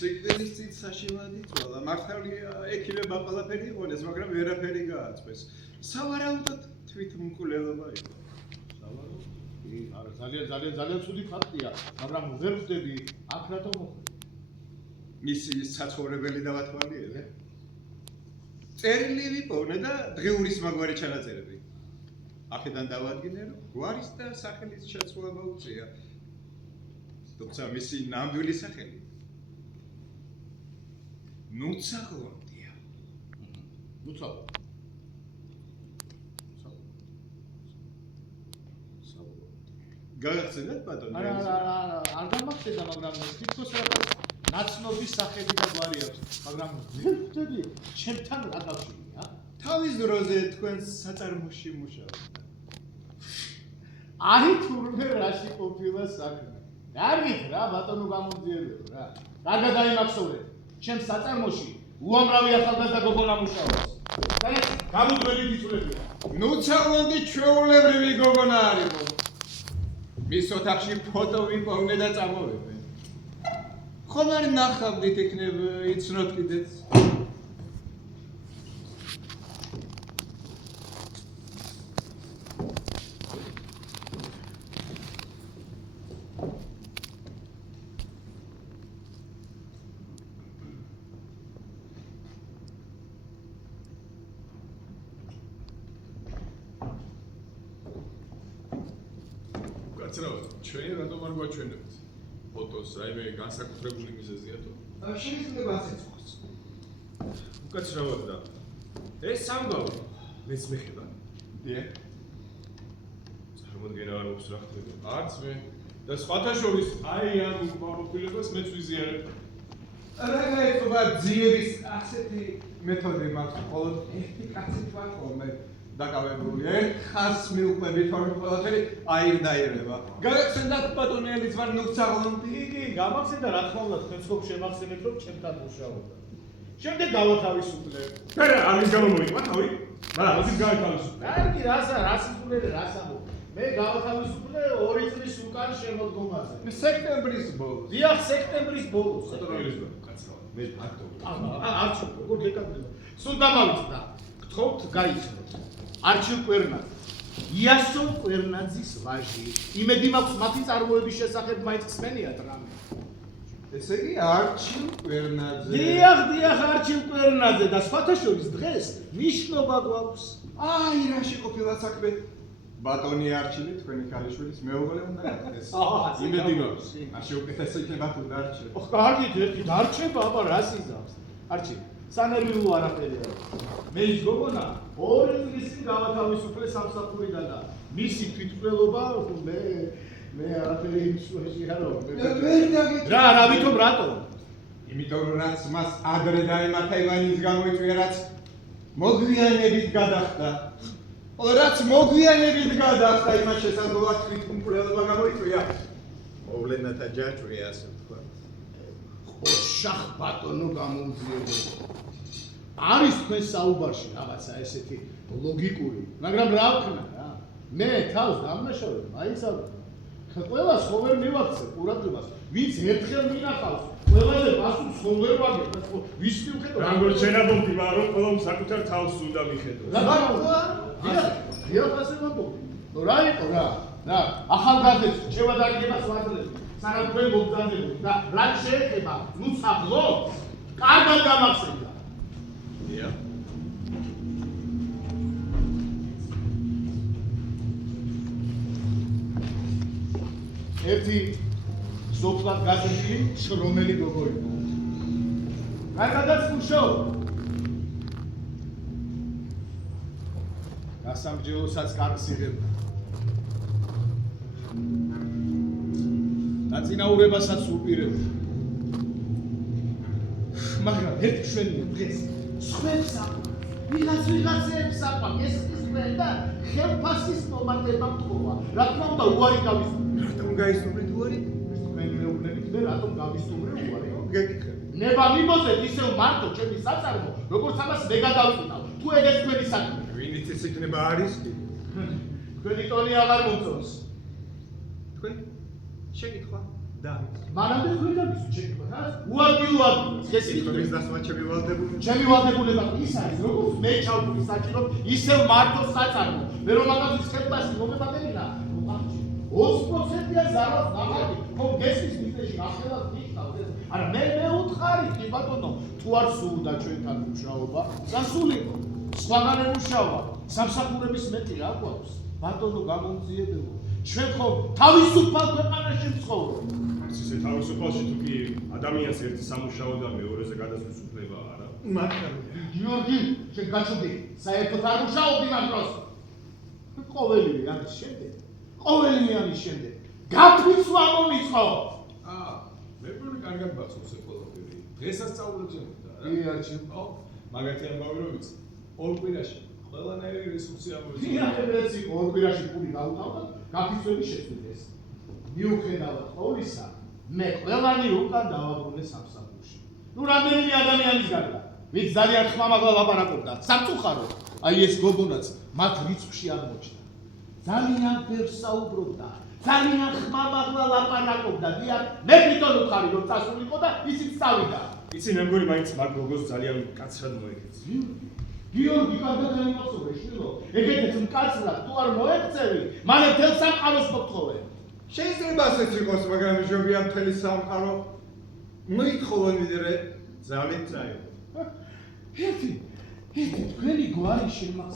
სიკვდილის წინ საშილადი წვალა, მართალია ექიმებმა ყველაფერი იყონეს, მაგრამ ვერაფერი გააწვეს. სავარაუდოდ თვითმკვლელობა იყო. სავარაუდოდ? ძალიან ცუდი ფაქტია, მაგრამ ვერ ვხვდები აქ რატომ მოხდა. მისი საცხოვრებელი დავათვალიერე. წერილი ვიპოვნე და დღეურის მაგვარი ჩანაწერები. აქედან დავადგინე, რომ გვარის და სახელის შეცვლილება უწია. თუმცა მისი ნამდვილი სახელი ნუცაღლონდია. გაგახსენებთ ბატონო? არ გამახსენდა, მაგრამ თითქოს რაღაც ნაცნობის სახელი და გვარი აქვს, მაგრამ ვერ ვხვდები ჩემთან რა კავშირია? თავის დროზე თქვენს საწარმოში მუშაობდა. აი თურმე რაში ყოფილა საქმე. კარგით რა ბატონო გამოძიებო რა. კარგად დაიმახსოვრეთ. ჩემს საწარმოში უამრავი ახალგაზრდა გოგონა მუშაობს. და გამუდმელი თითულებია. ნუცაღლონდი ჩვეულებრივი გოგონა არის. მის ოთახში ფოტო ვიპოვნე და წამოვედი. ხომ არ ნახავდით იქნებ იცნობ კიდეც? ჩვენი რატომ არ გვაჩვენებთ ფოტოს, რაიმე განსაკუთრებული მიზეზია თუ? შეიძლება ასეც იყოს. უკაცრავად და ეს სამგავი მეც მეხება. დიახ. წარმოდგენა არ აქვს რა ხდება. არც მე და სხვათა შორის აი ამ მოპილებას მეც ვიზიარებ. რა ძიების ასეთი მეთოდი მაქვს, მხოლოდ ერთი კაცი თქვა ხოლმე დაკავებული. ხას მიუყვებით თორემ ყველაფერი აირდაირება. გაგახსენდათ ბატონელის ვარ ნუცაღლონდი? კი, გამახსენდა რა თქმა უნდა, თქვენ ხომ შემახსენეთ რომ ჩემთან მუშაობდა. შემდეგ გავათავისუფლე. არა, ამის გამო მოიყვან თავი? მაგრამ ამის გავათავისუფლე. კარგი, რას იფულე, რას ამბობ? მე გავათავისუფლე 2 წლის უკან შემოდგომაზე. სექტემბრის ბოლოს. დიახ, სექტემბრის ბოლოს. ბატონელის ვარ, უკაცრავად. მე ფაქტობ. არც როგორ გეკადრება. სულ დამავიწყდა. გთხოვთ გაიცნოთ. არჩილ კვერნაძე. იასო კვერნაძის ვაჟი. იმედი მაქვს მათი წარმოების შესახებ მაინც ხსენიათ რამე. ესე იგი არჩილ კვერნაძე. დიახ, არჩილ კვერნაძე და სხვათა შორის დღეს ნიშნობა გვაქვს. აი რა შეყოფილა საქმე. ბატონი არჩილი თქვენი ქალიშვილის მეუღლე უნდა გახდეს. იმედი მაქვს. მაშინ უკეთესი იქნება თუ დარჩება. ხო, კარგით, ერთი დარჩება, აბა რას იზავს? არჩილ, სანერვიულო არაფერი არა. მე ის გოგონა 2 წლის წინ გავათავისუფლე სამსახურიდან და მისი თვითმკვლელობა მე არაფერი იმშვენში არ ვარ. რა ვითომ რატო? იმიტომ რომ რაც მას ადრე დაემართა ივანის გამოიწვია, რაც მოგვიანებით გადახდა. რაც მოგვიანებით გადახდა, იმას შესაძლოა თვითმკვლელობა გამოიწვია. მოვლენათა ჯაჭვია, ასე ვთქვა. ოშახ ბატონო გამოუძიებო. არის თქვენ საუბარში რაღაცა ესეთი ლოგიკური, მაგრამ რა ვქნა რა? მე თავს დამნაშავებ, მაიცავ. ყველას ხო ვერ მივაქცევ ყურადღებას, ვინც ერთხელ მინახავს, ყველაზე პასუხს ხო ვერ ვაგებ, ხო ვის მივხედავ? რანგორ შენაბობდი, მაგრამ ყველამ საკუთარ თავს უნდა მიხედოს. დიახ, ასე ვამბობ. რა იყო რა? ახალგაზრდებს შევადარიგებას ვაძლევთ. სანამ თქვენ მოგზაურობთ და რა შეეხება ნუცაღლონდს, კარგად გამახსენდა. დიახ. ერთი სოფლად გაზრდილი შრომელი გოგო იყო. კარგადაც მუშაობ. გასამჯელოსაც კარგს იღებდა. დაწინაურებასაც უპირებდა. მაგრამ ერთ ჩვენი დღეს სხვებს ვიღაცებს აყვავ ეს და ხელფასის მომატება მტყვა. რა თქმა უნდა უარი გავისურვე. რატომ გაისურვეთ უარი? თქვენ მეუბნებით მე რატომ გავისურვე უარი? გეკითხე. ნება მიმოძეთ ისევ მარტო ჩემი საწარმო, როგორც ამას მე გადავწყვიტავ. თუ ეგეც თქვენი საქმე. ვინც ეს იქნება არის კი. თქვენი ტონი აღარ მომწონს. თქვენ შეკითხვა და მანამდე თქვენ გამისურვეთ შეკითხვა, რა? უადგილო ადგილს გესმით? ის დასვაჩები ვალდებული. ჩემი ვალდებულება ის არის, როგორც მე ჩავთვლი საჭირო, ისევ მარტო საწარმო. მე რომ მაგას ხელფასი მომებადებინა, 20%-ია ზარალს ნახავდი, ხომ გესმის მიზნეში ახალად ნიშნავს ეს. არა მე უთხარი კი ბატონო, თუ არ სულდა ჩვენთან მუშაობა, სასულიყო. სხვაგან ემუშავა, სამსახურების მეტი რა გვაქვს? ბატონო გამომძიებელო, ჩვენ ხომ თავისუფალ ქვეყანაში ვცხოვრობ. ისე თავისუფალში თუ კი ადამიანს ერთი სამუშაო და მეორეზე გადასვლის უფლება არა. მაგრამ გიორგი, შენ გაჩვდი, საერთოდ არ მუშაობ იმ დროს. ყოველივე ამის შემდეგ, ყოველივე ამის შემდეგ, გაფიცვა მომიწყო. მე მგონი კარგად ბახსოვს ეს ყველაფერი. დღესასწაულებზე მინდა რა. იარჩი. მაგათი ამბავი რომ ვიცი. ორ კვირაში ყველანაირი რესურსი ამოიწურა. იარებეც იყო ორ კვირაში პული გავუთავდა, გაფიცვები შეწყვიტეს. მიუხედავად ყოვლისა, მე ყველანი უკან დავაბრუნე სამსახურში. ნუ რამდენიმე ადამიანის გარდა, ვინც ძალიან ხმამაღლა ლაპარაკობდა, სამწუხაროდ, აი ეს გოგონაც მათ რიცხვში აღმოჩნდა. ძალიან ბევრს საუბრობდა, ძალიან ხმამაღლა ლაპარაკობდა, დიახ, მე თვითონ ვხარი რომ წასულიყო და ისიც წავიდა. იცი მე მგონი მაინც მაგ გოგოს ძალიან კაცრად მოეკეცი. გიორგი კარგად დაიმახსოვრე, შვილო, ეგეთებს მკაცრად თუ არ მოექცევი, მალე თელ სამყაროს მოგთხოვე. შეიძლება ასეც იყოს, მაგრამ მშობია მთელი სამყარო მოითხოვენ ვიდრე ძალით წაიღო. ერთი თქვენი გვარი შემახსოვრე.